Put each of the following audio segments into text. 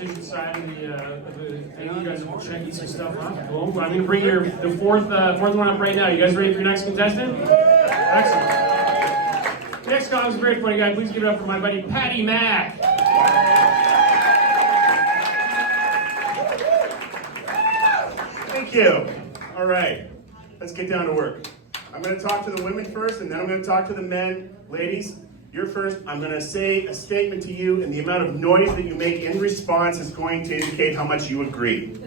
competition side of the thing. You guys are checking some stuff up. Cool. I'm going to bring the fourth one up right now. You guys ready for your next contestant? Excellent. Next call is a very funny guy. Please give it up for my buddy Paddy Mack. Thank you. All right, let's get down to work. I'm going to talk to the women first, and then I'm going to talk to the men. Ladies, you're first. I'm going to say a statement to you, and the amount of noise that you make in response is going to indicate how much you agree.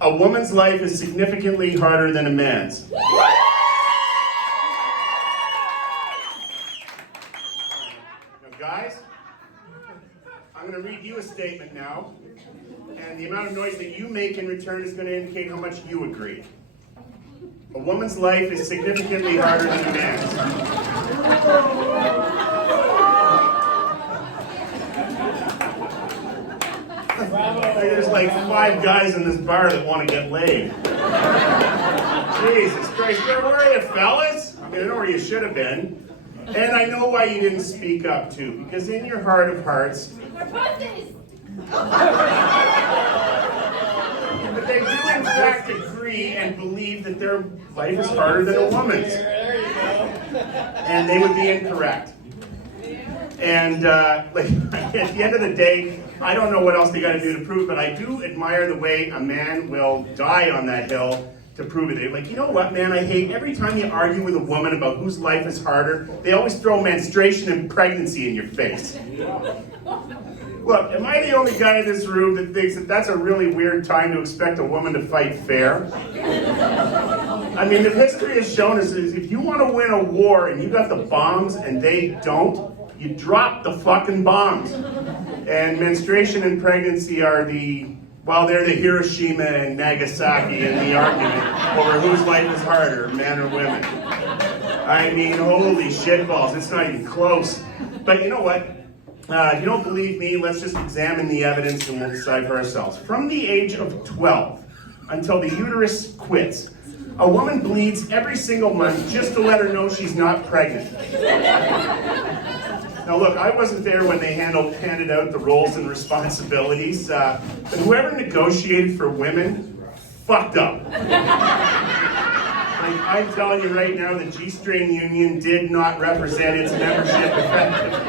A woman's life is significantly harder than a man's. Now, guys, I'm going to read you a statement now, and the amount of noise that you make in return is going to indicate how much you agree. A woman's life is significantly harder than a man's. There's like 5 guys in this bar that want to get laid. Jesus Christ, where were you, fellas? I mean, I know where you should have been. And I know why you didn't speak up, too. Because in your heart of hearts... We're pussies! But they do, in fact, agree and believe that their life is harder than a woman's. And they would be incorrect. And at the end of the day, I don't know what else they got to do to prove, but I do admire the way a man will die on that hill to prove it. They're like, you know what, man, I hate every time you argue with a woman about whose life is harder, they always throw menstruation and pregnancy in your face. Look, am I the only guy in this room that thinks that that's a really weird time to expect a woman to fight fair? I mean, the history has shown us is if you want to win a war and you got the bombs and they don't, you drop the fucking bombs. And menstruation and pregnancy are they're the Hiroshima and Nagasaki in the argument over whose life is harder, men or women. I mean, holy shitballs, it's not even close. But you know what? If you don't believe me, let's just examine the evidence and we'll decide for ourselves. From the age of 12 until the uterus quits, a woman bleeds every single month just to let her know she's not pregnant. Now look, I wasn't there when they handed out the roles and responsibilities, but whoever negotiated for women fucked up. I'm telling you right now, the G-string union did not represent its membership effectively.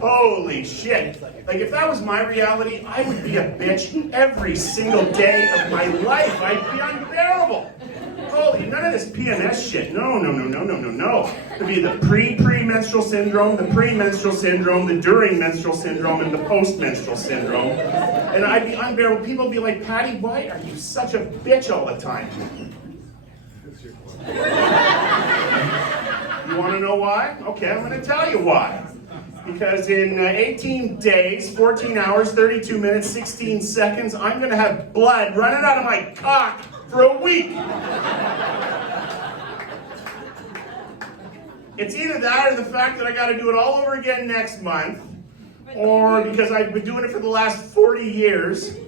Holy shit. Like, if that was my reality, I would be a bitch every single day of my life. I'd be unbearable. Holy, none of this PMS shit. No. It'd be the pre-menstrual syndrome, the premenstrual syndrome, the during menstrual syndrome, and the post-menstrual syndrome. And I'd be unbearable. People would be like, Patty, why are you such a bitch all the time? You want to know why? Okay, I'm going to tell you why. Because in 18 days, 14 hours, 32 minutes, 16 seconds, I'm going to have blood running out of my cock for a week. It's either that or the fact that I got to do it all over again next month, or because I've been doing it for the last 40 years,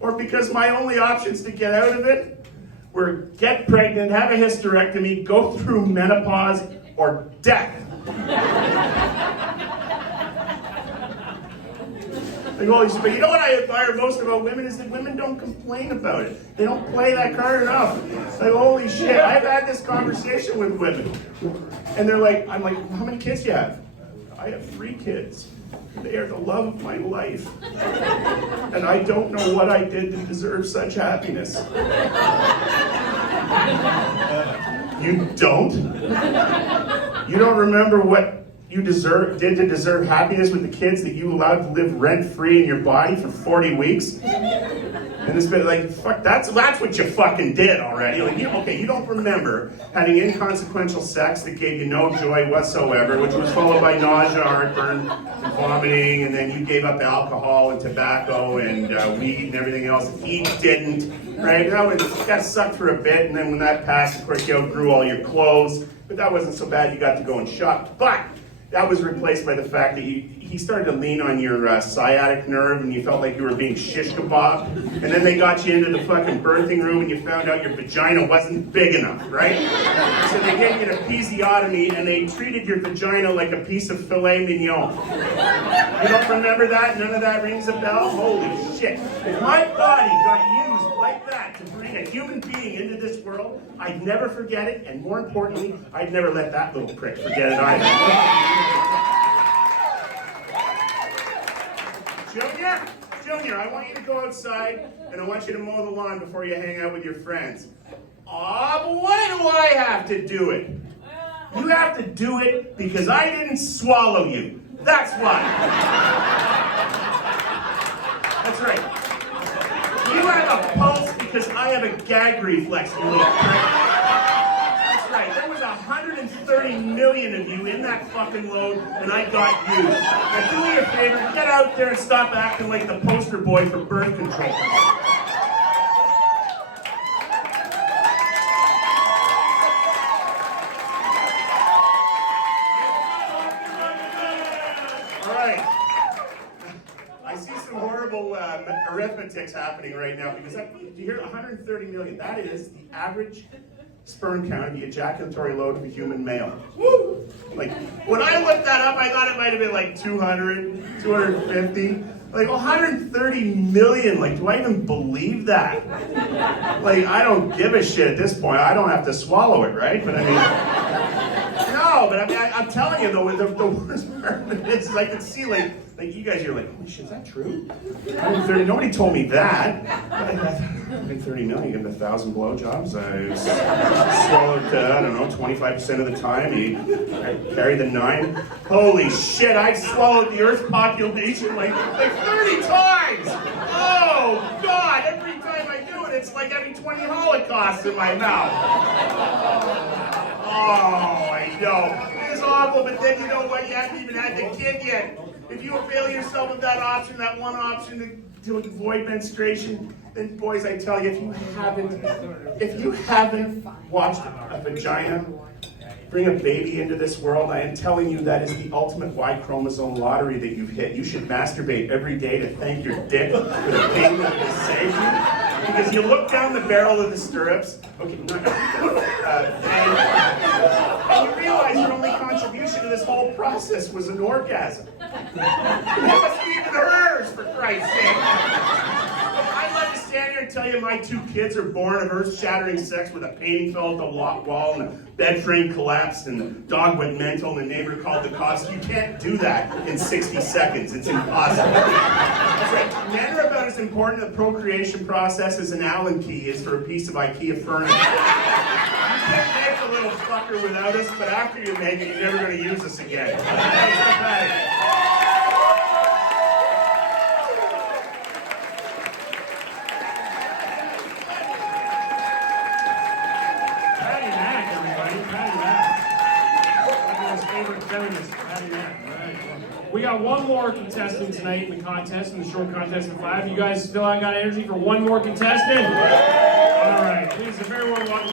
or because my only options to get out of it were get pregnant, have a hysterectomy, go through menopause, or death. But you know what I admire most about women is that women don't complain about it. They don't play that card enough. Like, holy shit, I've had this conversation with women. And they're like, I'm like, how many kids do you have? I have 3 kids. They are the love of my life. And I don't know what I did to deserve such happiness. You don't? You don't remember what you did to deserve happiness with the kids that you allowed to live rent-free in your body for 40 weeks? And it's been like, fuck, that's what you fucking did already. Like, you don't remember having inconsequential sex that gave you no joy whatsoever, which was followed by nausea, heartburn, and vomiting, and then you gave up alcohol and tobacco and weed and everything else. He didn't, right? Now, it got sucked for a bit, and then when that passed, of course, you outgrew all your clothes, but that wasn't so bad, you got to go and shop. But that was replaced by the fact that he started to lean on your sciatic nerve and you felt like you were being shish kebab. And then they got you into the fucking birthing room and you found out your vagina wasn't big enough, right? So they gave you an episiotomy and they treated your vagina like a piece of filet mignon. You don't remember that? None of that rings a bell? Holy shit. If my body got used like that to bring a human being into this world, I'd never forget it, and more importantly, I'd never let that little prick forget it either. Junior, I want you to go outside, and I want you to mow the lawn before you hang out with your friends. Aw, but why do I have to do it? You have to do it because I didn't swallow you. That's why. That's right. You have a pulse because I have a gag reflex, you little prick. That's right. There was 130 million of you in that fucking load, and I got you. Now do me a favor, get out there and stop acting like the poster boy for birth control. I see some horrible arithmetics happening right now because you hear 130 million. That is the average sperm count, the ejaculatory load of a human male. Woo! Like, when I looked that up, I thought it might have been like 200, 250. Like 130 million, like, do I even believe that? Like, I don't give a shit at this point. I don't have to swallow it, right? But I mean, no, but I mean, I'm telling you though, the worst part of it is I can see like you guys, you're like, holy shit, is that true? 130, nobody told me that. 130 million, you get 1,000 blowjobs. I swallowed, I don't know, 25% of the time. I carry the 9. Holy shit, I swallowed the Earth's population like 30 times! Oh, God, every time I do it, it's like having 20 Holocausts in my mouth. Oh, I know. It's awful, but then you know what? You haven't even had the kid yet. If you avail yourself of that option, that one option to avoid menstruation, then boys, I tell you, if you haven't watched a vagina bring a baby into this world, I am telling you that is the ultimate Y chromosome lottery that you've hit. You should masturbate every day to thank your dick for the baby that has saved you. Because you look down the barrel of the stirrups, okay, not and you realize your only contribution to this whole process was an orgasm. That must be even hers, for Christ's sake. I'd love to stand here and tell you my 2 kids are born of earth-shattering sex with a painting fell at the wall and a bed frame collapsed and the dog went mental and the neighbor called the cops. You can't do that in 60 seconds. It's impossible. That's right. Men are about as important to the procreation process as an Allen key is for a piece of IKEA furniture. You can't make a little fucker without us, but after you make it, you're never going to use us again. Paddy Mack, everybody. Paddy Mack. One of his favorite feminists, Paddy Mack. All right. We got one more contestant tonight in the contest, in the short contest of 5. You guys still got energy for one more contestant? All right. Please, a very warm welcome.